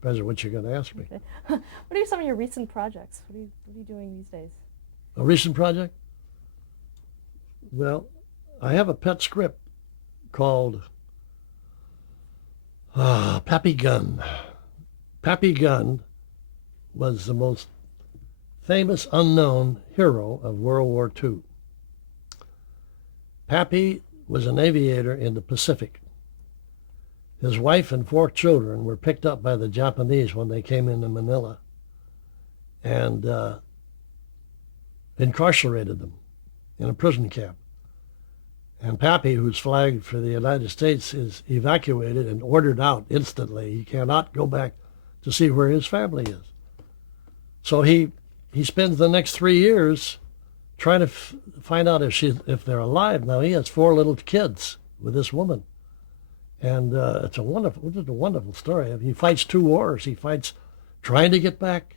Depends on what you're going to ask me. Okay. What are some of your recent projects? What are you doing these days? A recent project? Well, I have a pet script called Pappy Gun. Pappy Gun was the most famous unknown hero of World War II. Pappy was an aviator in the Pacific. His wife and 4 children were picked up by the Japanese when they came into Manila and incarcerated them in a prison camp. And Pappy, who's flagged for the United States, is evacuated and ordered out instantly. He cannot go back to see where his family is. So he spends the next 3 years trying to find out if they're alive. Now he has 4 little kids with this woman, and it's a wonderful story. He fights 2 wars. He fights trying to get back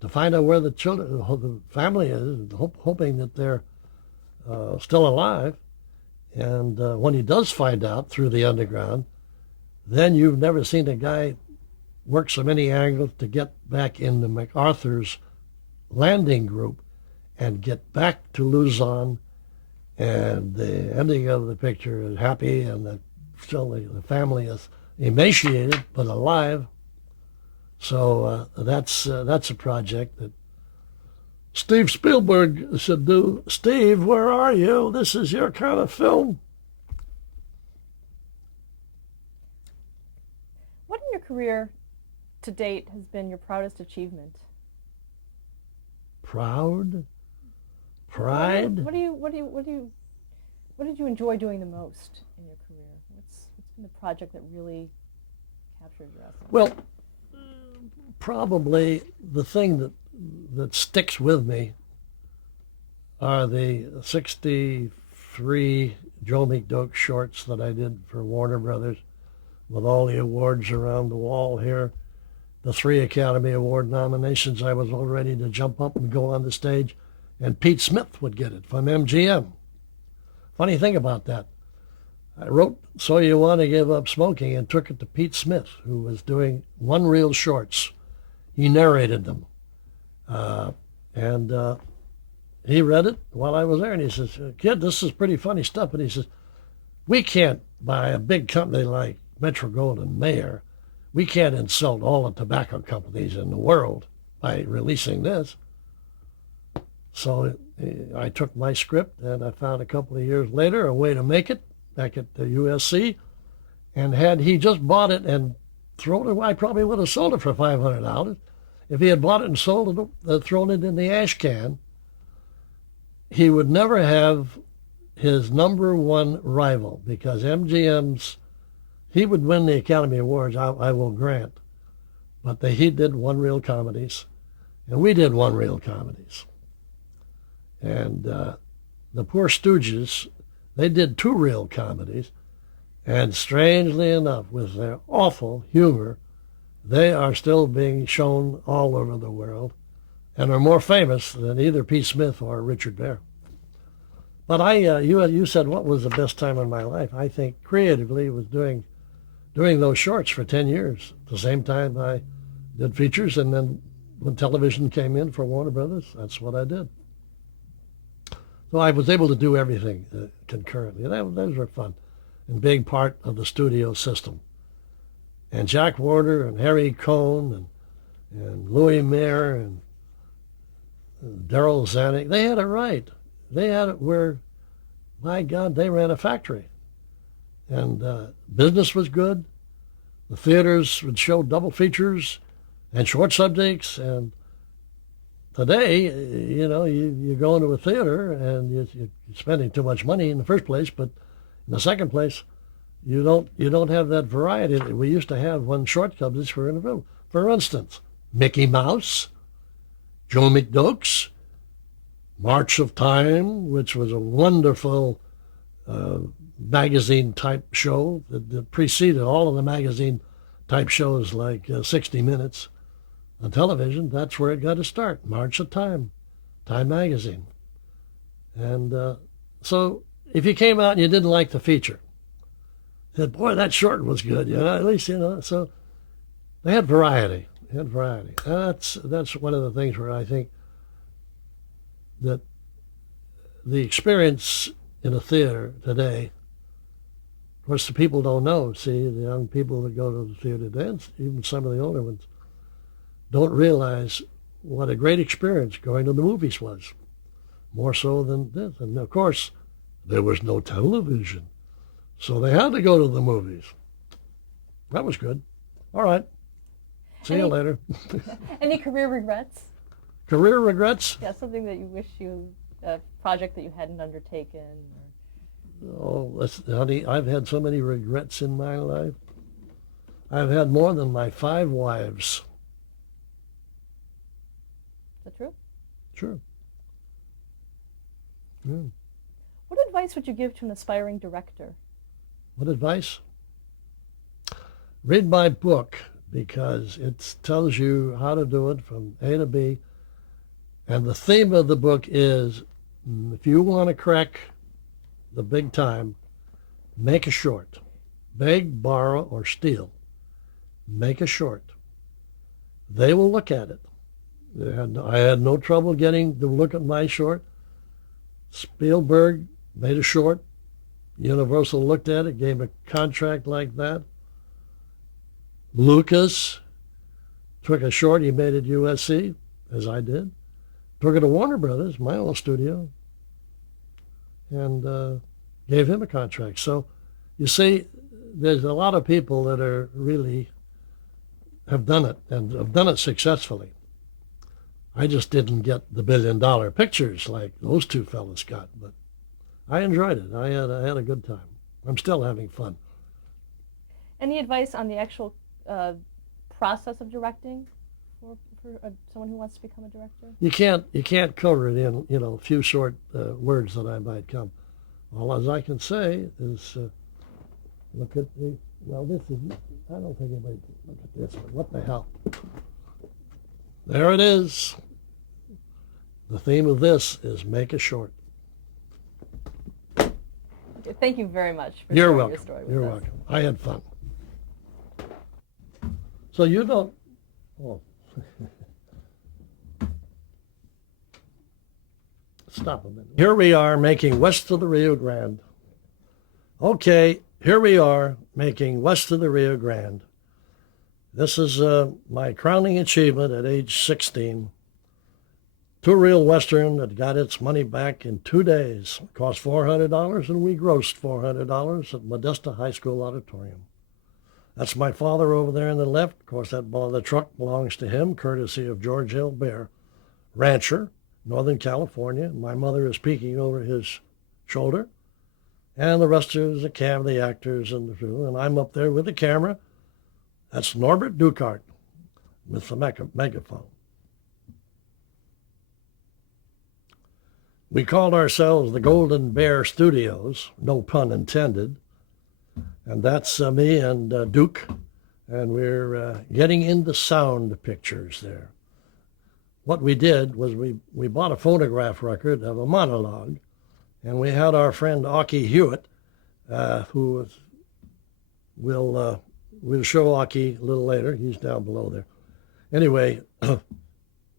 to find out where the family is, hoping that they're still alive. And when he does find out through the underground, then you've never seen a guy work so many angles to get back into MacArthur's landing group and get back to Luzon. And the ending of the picture is happy, and still the family is emaciated but alive. So that's a project that Steve Spielberg should do. Steve, where are you? This is your kind of film. What in your career to date has been your proudest achievement? Proud? Pride? What did you enjoy doing the most in your career? What's been the project that really captured your essence? Well, probably the thing that sticks with me are the 63 Joe McDoke shorts that I did for Warner Brothers, with all the awards around the wall here. The 3 Academy Award nominations, I was all ready to jump up and go on the stage, and Pete Smith would get it from MGM. Funny thing about that, I wrote So You Want to Give Up Smoking and took it to Pete Smith, who was doing one-reel shorts. He narrated them. And he read it while I was there, and he says, "Kid, this is pretty funny stuff." And he says, "We can't, by a big company like Metro-Goldwyn Mayer, we can't insult all the tobacco companies in the world by releasing this." So I took my script, and I found a couple of years later a way to make it back at the USC. And had he just bought it and thrown it, I probably would have sold it for $500. If he had bought it and sold it, thrown it in the ash can, he would never have his #1 rival, because he would win the Academy Awards, I will grant, but he did one-reel comedies, and we did one-reel comedies. And the Poor Stooges, they did 2-reel comedies, and strangely enough, with their awful humor, they are still being shown all over the world and are more famous than either Pete Smith or Richard Berr. But you said what was the best time in my life? I think creatively was doing those shorts for 10 years. At the same time I did features, and then when television came in for Warner Brothers, that's what I did. So I was able to do everything concurrently. Those were fun, and big part of the studio system. And Jack Warner and Harry Cohn and Louis Mayer and Darryl Zanuck, they had it right. They had it where, my God, they ran a factory. And business was good. The theaters would show double features and short subjects. And today, you go into a theater and you're spending too much money in the first place, but in the second place, you don't have that variety that we used to have when short subjects were in the film. For instance, Mickey Mouse, Joe McDoke's March of Time, which was a wonderful magazine-type show that preceded all of the magazine-type shows like 60 Minutes on television. That's where it got to start, March of Time, Time magazine. And so if you came out and you didn't like the feature, said, "Boy, that short was good," at least, so They had variety. They had variety. That's one of the things where I think that the experience in a theater today, of course, the people don't know. See, the young people that go to the theater today, even some of the older ones, don't realize what a great experience going to the movies was, more so than this. And of course, there was no television, so they had to go to the movies. That was good. All right. See you later. Any career regrets? Career regrets? Yeah, something that you wish a project that you hadn't undertaken. Oh, honey, I've had so many regrets in my life. I've had more than my 5 wives. Is that true? Sure. Yeah. What advice would you give to an aspiring director? What advice? Read my book, because it tells you how to do it from A to B. And the theme of the book is, if you want to crack the big time, make a short. Beg, borrow, or steal. Make a short. They will look at it. I had no trouble getting to look at my short. Spielberg made a short. Universal looked at it, gave a contract like that. Lucas took a short, he made it USC, as I did. Took it to Warner Brothers, my old studio, and gave him a contract. So, you see, there's a lot of people that are really have done it, and have done it successfully. I just didn't get the $1 billion pictures like those 2 fellas got, but I enjoyed it. I had a good time. I'm still having fun. Any advice on the actual process of directing for someone who wants to become a director? You can't cover it in a few short words that I might come. All as I can say is look at the this is I don't think anybody look at this one. What the hell? There it is. The theme of this is make a short. Thank you very much for You're sharing welcome. your story with You're us. welcome. I had fun. So you don't. Oh. Stop a minute. Here we are making west of the Rio Grande. Okay, here we are making west of the Rio Grande. This is my crowning achievement at age 16. Two-reel Western that got its money back in 2 days. It cost $400, and we grossed $400 at Modesta High School Auditorium. That's my father over there on the left. Of course, the truck belongs to him, courtesy of George L. Bear, rancher, Northern California. My mother is peeking over his shoulder. And the rest is the cab, the actors, and the crew. And I'm up there with the camera. That's Norbert Dukart with the megaphone. We called ourselves the Golden Bear Studios, no pun intended. And that's me and Duke, and we're getting into sound pictures there. What we did was we bought a phonograph record of a monologue, and we had our friend Aukie Hewitt, who we'll show Aukie a little later. He's down below there. Anyway,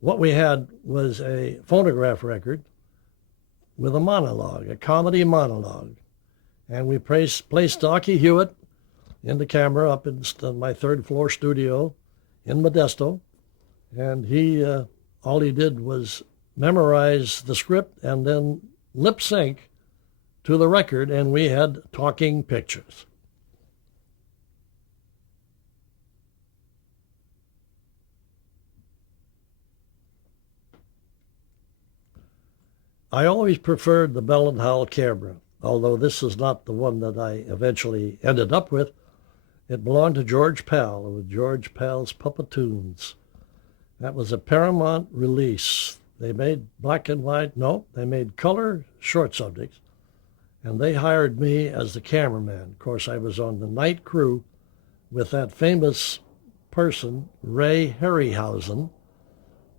what we had was a phonograph record with a monologue, a comedy monologue. And we placed Aukie Hewitt in the camera up in my third-floor studio in Modesto. And all he did was memorize the script and then lip sync to the record, and we had talking pictures. I always preferred the Bell and Howell camera, although this is not the one that I eventually ended up with. It belonged to George Pal, with George Pal's Puppetoons. That was a Paramount release. They made black and white, no, they made color short subjects, and they hired me as the cameraman. Of course, I was on the night crew with that famous person, Ray Harryhausen,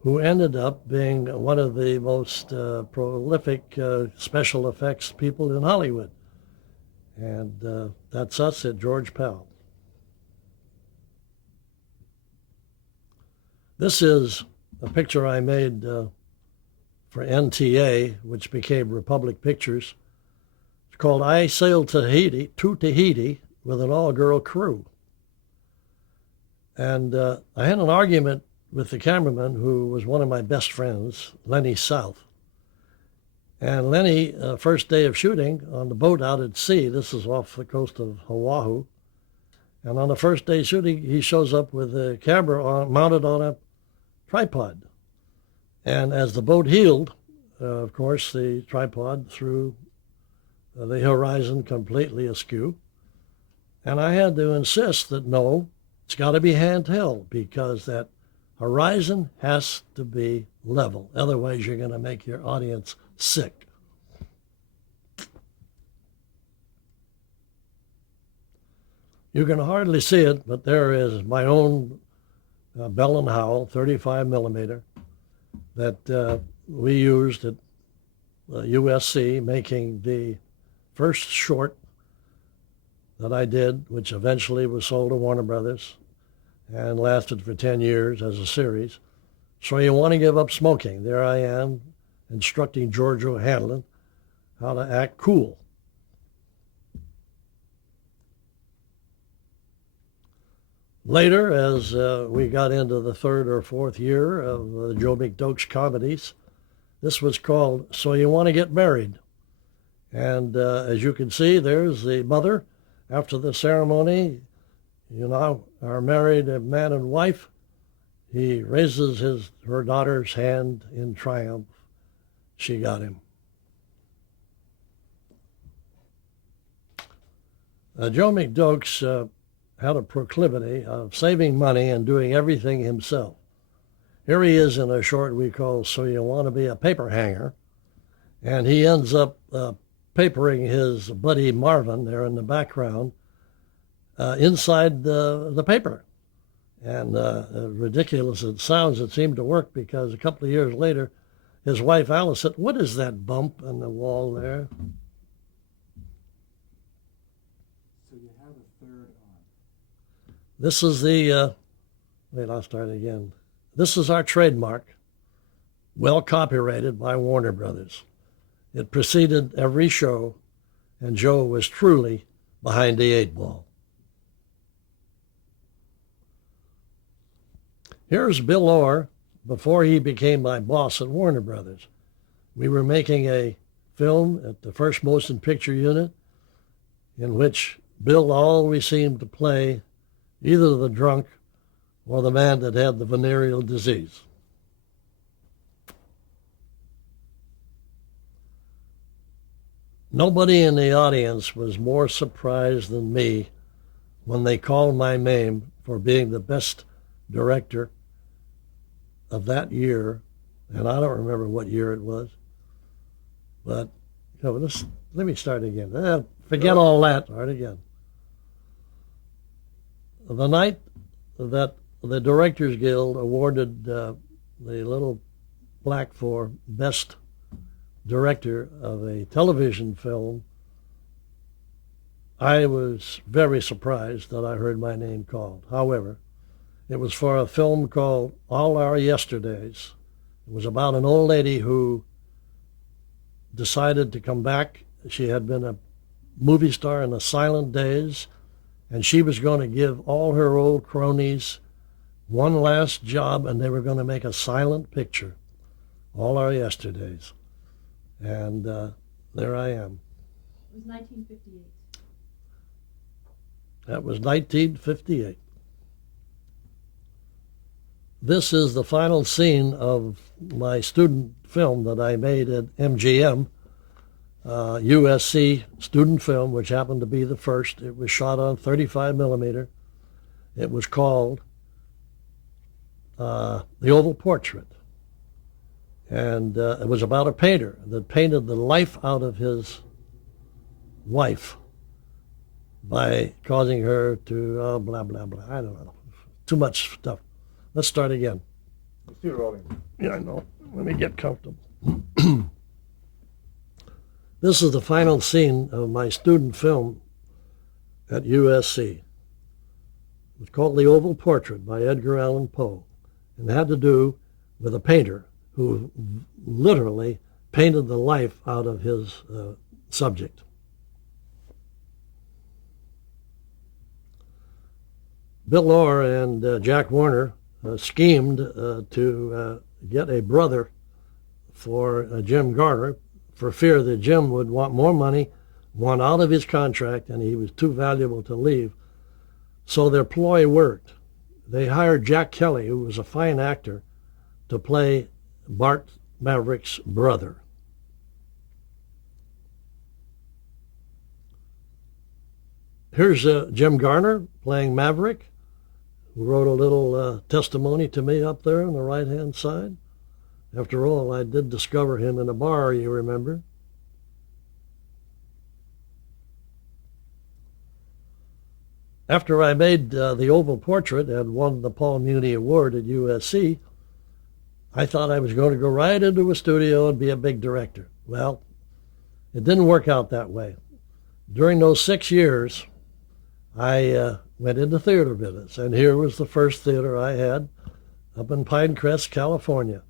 who ended up being one of the most prolific special effects people in Hollywood. And that's us at George Pal. This is a picture I made for NTA, which became Republic Pictures. It's called I Sailed to Tahiti with an all-girl crew. And I had an argument with the cameraman, who was one of my best friends, Lenny South. And Lenny, first day of shooting on the boat out at sea, this is off the coast of Oahu, and on the first day shooting, he shows up with a camera mounted on a tripod. And as the boat heeled, of course, the tripod threw the horizon completely askew. And I had to insist that no, it's got to be handheld, because that horizon has to be level. Otherwise, you're going to make your audience sick. You can hardly see it, but there is my own Bell & Howell 35 millimeter that we used at USC, making the first short that I did, which eventually was sold to Warner Brothers and lasted for 10 years as a series. So You Want to Give Up Smoking. There I am instructing George O'Hanlon how to act cool. Later, as we got into the third or fourth year of the Joe McDoak's comedies, this was called So You Want to Get Married. And as you can see, there's the mother. After the ceremony, you know, are married man and wife. He raises her daughter's hand in triumph. She got him. Joe McDoak's had a proclivity of saving money and doing everything himself. Here he is in a short we call So You Want to Be a Paper Hanger, and he ends up papering his buddy Marvin there in the background inside the paper. And ridiculous it sounds, it seemed to work, because a couple of years later, his wife Alice said, "What is that bump on the wall there?" So you have a third on. This is the, wait, I'll start again. This is our trademark, well copyrighted by Warner Brothers. It preceded every show, and Joe was truly behind the eight ball. Here's Bill Orr before he became my boss at Warner Brothers. We were making a film at the First Motion Picture Unit in which Bill always seemed to play either the drunk or the man that had the venereal disease. Nobody in the audience was more surprised than me when they called my name for being the best director of that year, and I don't remember what year it was, but you know, let me start again. Forget all that, start again. The night that the Directors Guild awarded the little plaque for Best Director of a television film, I was very surprised that I heard my name called. However, it was for a film called All Our Yesterdays. It was about an old lady who decided to come back. She had been a movie star in the silent days, and she was going to give all her old cronies one last job, and they were going to make a silent picture, All Our Yesterdays. And there I am. It was 1958. That was 1958. This is the final scene of my student film that I made at MGM, USC student film, which happened to be the first. It was shot on 35 millimeter. It was called The Oval Portrait. And it was about a painter that painted the life out of his wife by causing her to blah, blah, blah. I don't know. Too much stuff. Let's start again. Let's do it rolling. Yeah, I know. Let me get comfortable. This is the final scene of my student film at USC. It's called The Oval Portrait by Edgar Allan Poe. and it had to do with a painter who literally painted the life out of his subject. Bill Orr and Jack Warner schemed to get a brother for Jim Garner for fear that Jim would want more money, want out of his contract, and he was too valuable to leave. So their ploy worked. They hired Jack Kelly, who was a fine actor, to play Bart Maverick's brother. Here's Jim Garner playing Maverick, who wrote a little testimony to me up there on the right-hand side. After all, I did discover him in a bar, you remember. After I made the oval portrait and won the Paul Muni Award at USC, I thought I was going to go right into a studio and be a big director. Well, it didn't work out that way. During those 6 years, I went into theater business, and here was the first theater I had up in Pinecrest, California.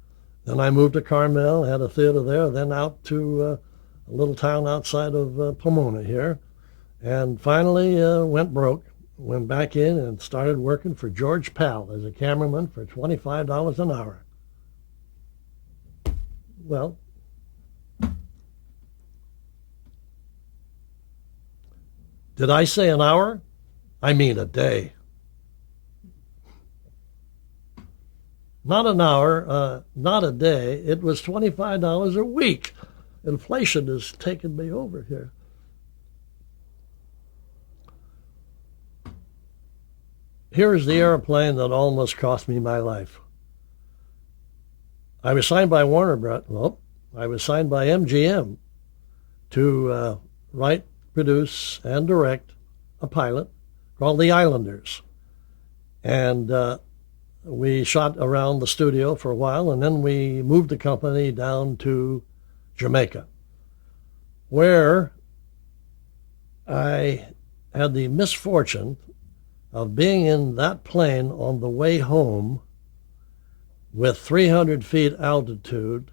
Then I moved to Carmel, had a theater there, then out to a little town outside of Pomona here, and finally went broke, went back in and started working for George Pal as a cameraman for $25 an hour. Well, did I say an hour? I mean a day. Not an hour, not a day. It was $25 a week. Inflation has taken me over here. Here's the airplane that almost cost me my life. I was signed by I was signed by MGM to write, produce, and direct a pilot called The Islanders. And we shot around the studio for a while, and then we moved the company down to Jamaica, where I had the misfortune of being in that plane on the way home with 300 feet altitude,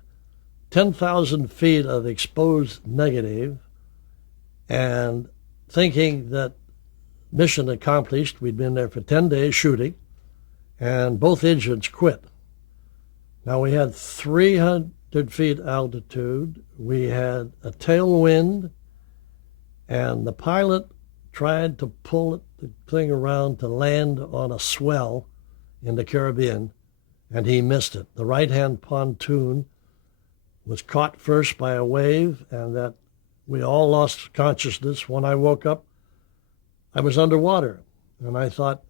10,000 feet of exposed negative, and thinking that mission accomplished. We'd been there for 10 days shooting, and both engines quit. Now we had 300 feet altitude, we had a tailwind, and the pilot tried to pull the thing around to land on a swell in the Caribbean, and he missed it. The right-hand pontoon was caught first by a wave, and that we all lost consciousness. When I woke up, I was underwater, and I thought,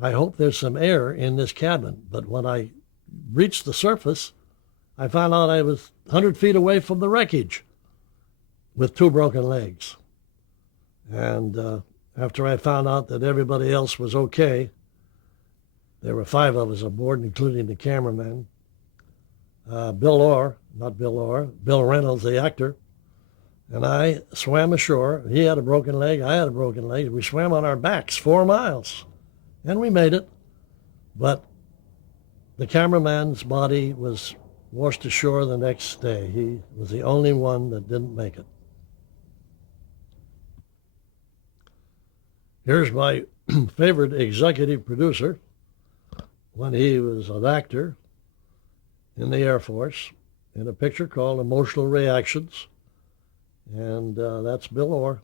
I hope there's some air in this cabin. But when I reached the surface, I found out I was 100 feet away from the wreckage with 2 broken legs. And after I found out that everybody else was okay, there were 5 of us aboard, including the cameraman, Bill Reynolds, the actor, and I swam ashore. He had a broken leg, I had a broken leg. We swam on our backs 4 miles, and we made it. But the cameraman's body was washed ashore the next day. He was the only one that didn't make it. Here's my favorite executive producer when he was an actor in the Air Force in a picture called Emotional Reactions, and that's Bill Orr.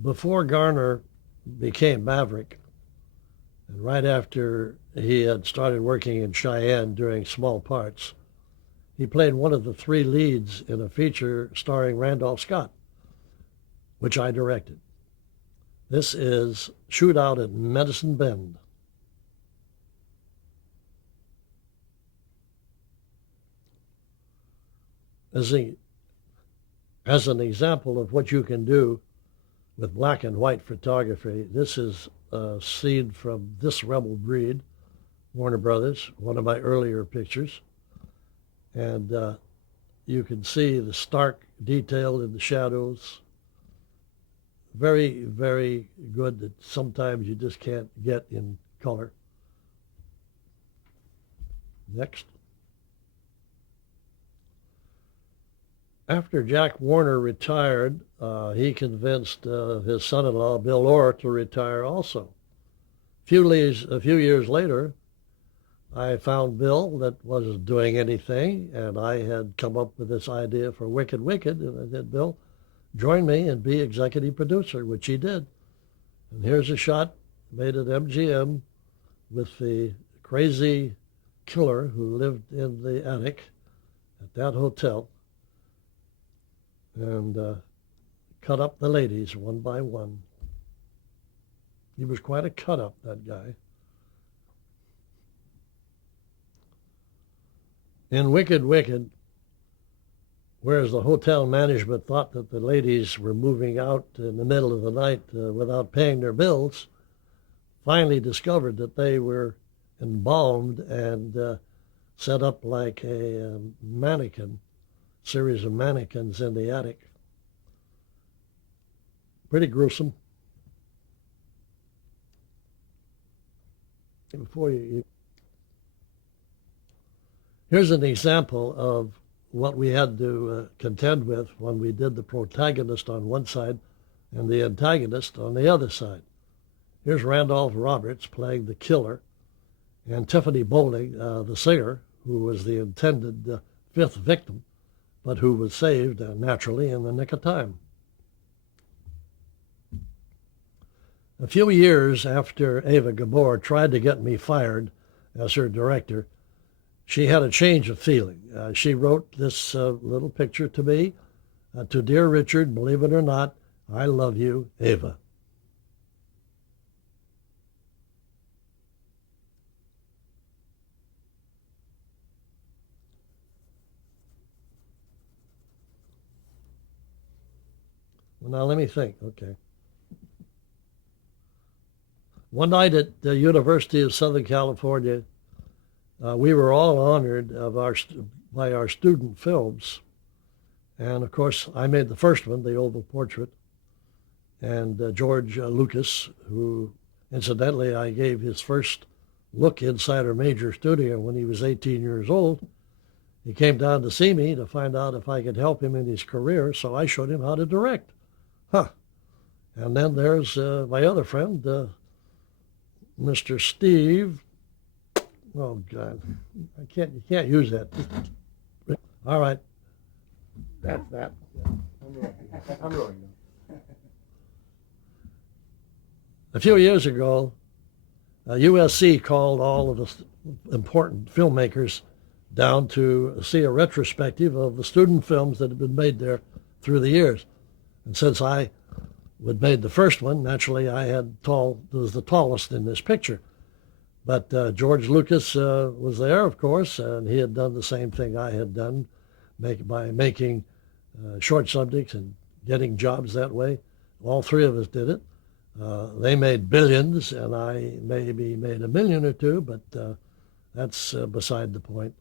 Before Garner became Maverick, and right after he had started working in Cheyenne doing small parts, he played one of the 3 leads in a feature starring Randolph Scott, which I directed. This is Shootout at Medicine Bend. As an example of what you can do with black and white photography, this is a scene from This Rebel Breed, Warner Brothers, one of my earlier pictures. And you can see the stark detail in the shadows, very, very good that sometimes you just can't get in color. Next. After Jack Warner retired, he convinced his son-in-law, Bill Orr, to retire also. A few years later, I found Bill that wasn't doing anything, and I had come up with this idea for Wicked Wicked, and I said, Bill, join me and be executive producer, which he did. And here's a shot made at MGM with the crazy killer who lived in the attic at that hotel and cut up the ladies one by one. He was quite a cut-up, that guy. In Wicked Wicked, whereas the hotel management thought that the ladies were moving out in the middle of the night without paying their bills, finally discovered that they were embalmed and set up like a mannequin, series of mannequins in the attic. Pretty gruesome. Here's an example of what we had to contend with when we did the protagonist on one side and the antagonist on the other side. Here's Randolph Roberts playing the killer, and Tiffany Bowling, the singer, who was the intended fifth victim, but who was saved naturally in the nick of time. A few years after Ava Gabor tried to get me fired as her director, she had a change of feeling. She wrote this little picture to me, to Dear Richard, believe it or not, I love you, Ava. Well, now let me think, okay. One night at the University of Southern California, we were all honored by our student films. And of course, I made the first one, The Oval Portrait. And George Lucas, who incidentally I gave his first look inside our major studio when he was 18 years old, he came down to see me to find out if I could help him in his career, so I showed him how to direct. And then there's my other friend, Mr. Steve. Oh God, you can't use that. All right, that's that. I'm rolling now. A few years ago, USC called all of the important filmmakers down to see a retrospective of the student films that had been made there through the years. And since I had made the first one, naturally I was the tallest in this picture. But George Lucas was there, of course, and he had done the same thing I had done by making short subjects and getting jobs that way. All three of us did it. They made billions, and I maybe made $1 million or $2 million, but that's beside the point.